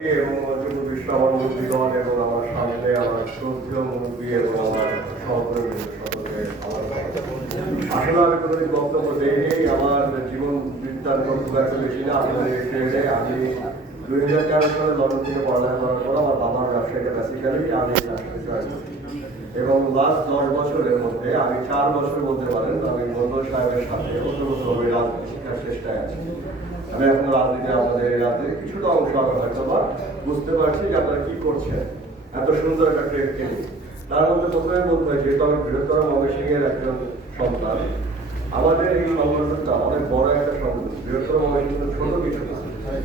এবং মঞ্চপুর আমার মুরব্বীগণ এবং আমার সামনে আমার শ্রদ্ধেয় মুরব্বী এবং আমার সহকর্মী সকলকে আমার আসলে আমি কোনোদিন বক্তব্য দেইনি। আমার জীবন বৃত্তান্ত খুব একটা বেশি না। আপনাদের এসে আমি 2013 সালে লন্ডন থেকে পড়ালেখা করার পর আমার বাবার ব্যবসায়ীটা বেসিক্যালি আমি এবং লাস্ট 10 বছরের মধ্যে আমি 4 বছর বলতে পারেন আমি মন্ডল সাহেবের সাথে ওতপ্রোতভাবে রাজনীতি শিক্ষার চেষ্টায় আছি। আমি এখন রাজনীতি আমাদের রাতে কিছুটা অংশ আমি হয়তো বা বুঝতে পারছি যে আপনারা কি করছেন এত সুন্দর একটা ট্রেড কিনে। তার মধ্যে প্রথমে বলতে হয় যেহেতু আমি বৃহত্তর ময়মনসিংহের একজন সন্তান, আমাদের এই সংগঠনটা অনেক বড় একটা সংগঠন। বৃহত্তর ময়মনসিংহ ছোট কিছু না,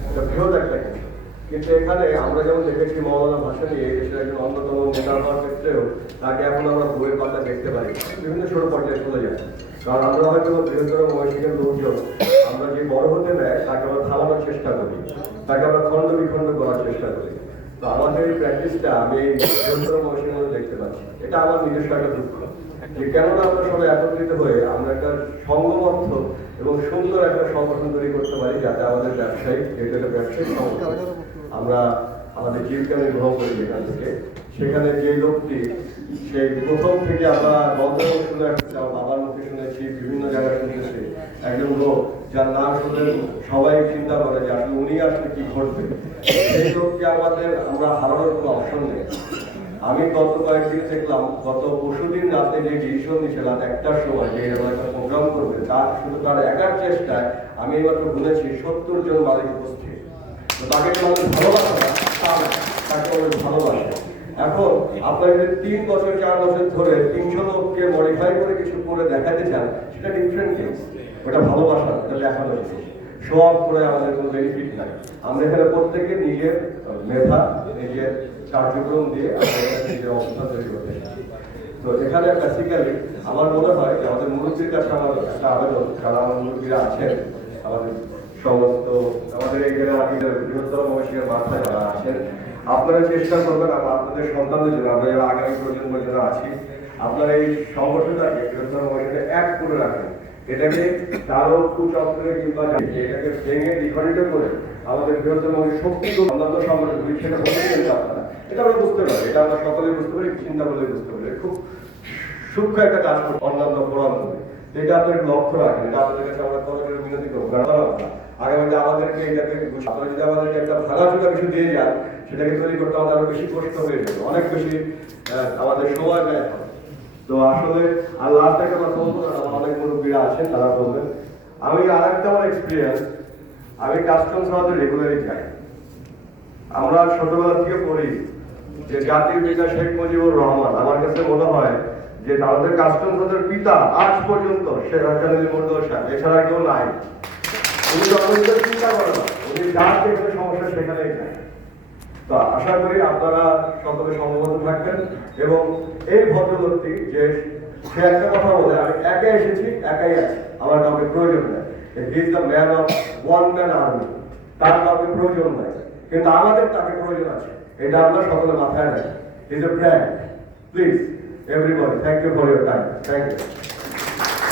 এটা বৃহৎ একটা কিছু। কিন্তু এখানে আমরা যেমন দেখেছি মৌলানা ভাসানী এই দেশের একজন অন্যতম নেতা হওয়ার ক্ষেত্রেও তাকে এখন আমরা বইয়ের পাতা দেখতে পারি, বিভিন্ন ছোট পর্যায়ে চলে যায়। কারণ আমরা হয়তো বৃহত্তর ময়মনসিংহের লোকজন আমরা যে বড় হতে নেয় তাকে আমরা থামানোর চেষ্টা করি, তাকে আমরা খণ্ড বিখণ্ড করার চেষ্টা করি। তো আমাদের এই প্র্যাকটিসটা আমি বৃহত্তর ময়মনসিংহের মধ্যে দেখতে পাচ্ছি। এটা আমার নিজস্ব একটা দুঃখ যে কেননা আমরা সবাই একত্রিত হয়ে আমরা একটা সংঘবদ্ধ এবং সুন্দর একটা সংগঠন তৈরি করতে পারি যাতে আমাদের ব্যবসায়িক সংগঠন আমরা আমাদের জীবিকা নির্বাহ করি যেখান থেকে। সেখানে যে লোকটি সেই প্রথম থেকে আমরা গল্প শুনে আসছি, আমার বাবার মুখে শুনেছি, বিভিন্ন জায়গায় শুনেছি, একজন লোক যার নাম শুনে সবাই চিন্তা করে যে আসলে উনি আসলে কি ঘটবে। সেই লোককে আমাদের আমরা হারানোর কোনো অপশন নেই। আমি গত কয়েকদিন দেখলাম গত পরশুদিন রাতে যে ডিসিশন নিয়েছে রাত 1টার সময় যে এরকম একটা প্রোগ্রাম করবে, তার শুধু তার একার চেষ্টায় আমি এইমাত্র শুনেছি 70 জন মালিক উপস্থিত। তো তাকে আমাদের ভালোবাসা না, তাকে আমাদের ভালোবাসে। এখন আপনারা যদি 3 বছর 4 বছর ধরে 300 লোককে মডিফাই করে কিছু করে দেখাতে চান, সেটা ডিফারেন্ট কেস। ওটা ভালোবাসা, ওটা দেখানো জিনিস। সব করে আমাদের কোনো বেনিফিট নাই। আমরা এখানে প্রত্যেকে নিজের মেধা, নিজের কার্যক্রম দিয়ে নিজের অবস্থান তৈরি করতে চাই। তো এখানে বেসিক্যালি আমার মনে হয় যে আমাদের মুরব্বীর কাছে আমার একটা আবেদন, যারা আমার মুরব্বীরা আছেন, আমাদের সমস্ত আমাদের এই জেলার বৃহত্তর ময়মনসিংহের মাথায় যারা আছেন, আপনারা চেষ্টা করবেন আপনাদের সন্তানদের জন্য, আমরা যারা আগামী প্রজন্মের জন্য আছি, আপনারা এই সংগঠনটাকে বৃহত্তর ময়মনসিংহে এক করে রাখেন। এটাকে কারো কুচক্রে কিংবা এটাকে ভেঙে বিখণ্ডিত করে আমাদের বৃহত্তর শক্তি অন্যান্য সংগঠন সেটা হতে কিন্তু আপনারা এটা আমরা বুঝতে পারি, এটা আমরা সকলে বুঝতে পারি, চিন্তা করলে বুঝতে পারি। খুব সূক্ষ্ম একটা কাজ করবো অন্যান্য ফোরাম করে, এটা আপনার লক্ষ্য রাখেন। এটা আপনাদের কাছে আমরা কত করে বিনতি করবো, আগামীতে আমাদেরকে এটাকে আপনারা যদি আমাদেরকে একটা ভাঙাচোরা কিছু দিয়ে যান, সেটাকে তৈরি করতে আমাদের আরো বেশি কষ্ট হয়ে যাবে, অনেক বেশি আমাদের সময় ব্যয় হবে। তো আসলে আর লাস্ট একটা কথা বলবো, আমার অনেক মুরব্বীরা আছেন, তারা বলবেন। আমি আরেকটা আমার এক্সপিরিয়েন্স, আমি কাস্টমস হাউসে রেগুলারই যাই। আমরা ছোটবেলা থেকে পড়ি যে জাতির পিতা শেখ মুজিবুর রহমান, আমার কাছে মনে হয় যে আমাদের কাস্টমস হাউসের পিতা আজ পর্যন্ত শেখ হাসিনা মন্ডল সাহেব, এছাড়া কেউ নাই। উনি জনগণের চিন্তা করেন না, উনি যার যেখানে সমস্যা সেখানেই নাই। তো আশা করি আপনারা সকলে সংগঠিত থাকবেন এবং এই ভদ্রলোকটি যে সে একটা কথা বলে, আমি একাই এসেছি একাই আছি, আমার কাউকে প্রয়োজন নেই। He is the man of one man army, তার কাউকে প্রয়োজন নাই, কিন্তু আমাদের তাকে প্রয়োজন আছে। এটা আপনার সকলে মাথায় রাখেন। He is a friend. Please everybody, thank you for your time. Thank you.